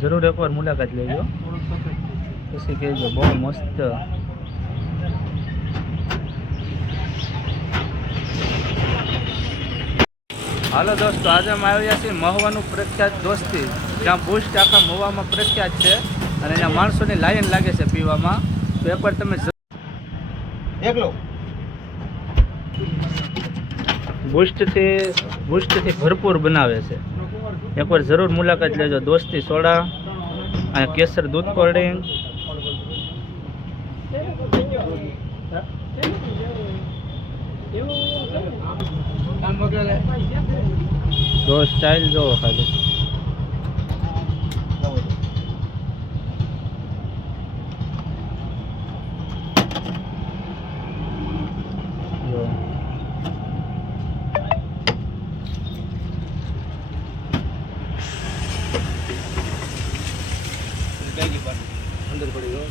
જરૂર એકવાર મુલાકાત લેજો, પછી કહેજો. બહુ મસ્ત. હાલો દોસ્તો, આજે અમે આવ્યા છીએ મહુવાનું પ્રખ્યાત દોસ્તી, જ્યાં બુસ્ટ આખા મહુવામાં પ્રખ્યાત છે અને અહીંયા માણસોની લાઈન લાગે છે પીવામાં. તો એકવાર તમે બુસ્ટથી ભરપૂર બનાવે છે. એકવાર જરૂર મુલાકાત લેજો. દોસ્તી સોડા અને કેસર દૂધ કોલ્ડ ડ્રિંક. જો સ્ટાઇલ જોવો ખાલી. અંદર પડી ગયો.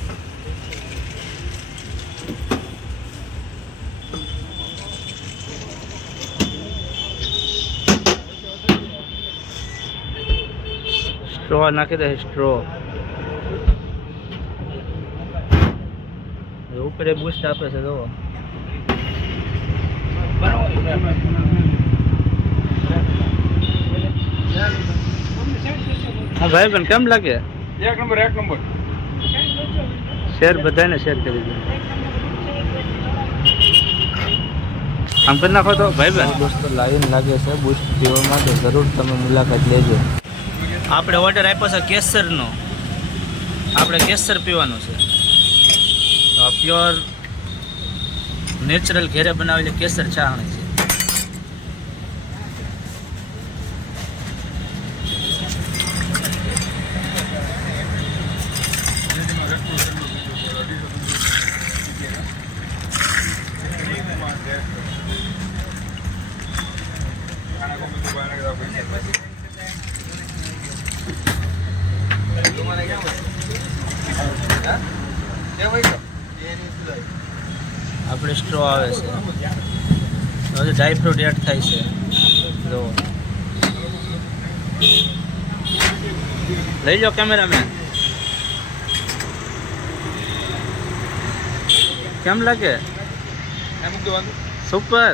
સ્ટ્રો નાખી દે. સ્ટ્રો ઉપર બુસ્ટ આપે છે. જો હા ભાઈ પણ કેમ લાગે? એક નંબર શેર બધાને શેર કરી દો. આમ કરી નાખો તો ભાઈ બહેન. દોસ્તો લાઈન લાગે છે બુસ્ટ પીવા માટે, જરૂર તમે મુલાકાત લેજો. આપણે ઓર્ડર આપ્યો છે કેસરનો. આપણે કેસર પીવાનું છે. પ્યોર નેચરલ ઘેરે બનાવેલી કેસર ચાહણી છે. આપણે સ્ટ્રો આવે છે. હવે ડ્રાયફ્રૂટ એડ થાય છે. જો લઈ જાઓ કેમેરામેન. કેમ લાગે? સુપર.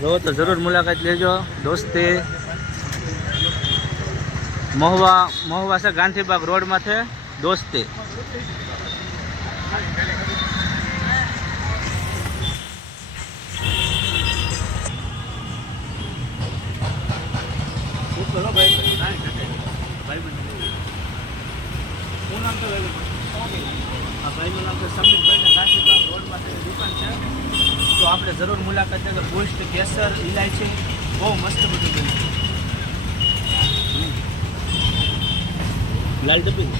જો તો જરૂર મુલાકાત લેજો. દોસ્તી મહુવા છે, ગાંધીબાગ રોડમાં છે દોસ્તી. શું નામ તો ભાઈનું નામ છે સમીરભાઈને. ગાંધીબાગ રોડમાં તેની દુકાન છે. તો આપણે જરૂર મુલાકાત લેજો. બુસ્ટ, કેસર, ઇલાયચી બહુ મસ્ત બધું બન્યું. લાલ ડબ્બી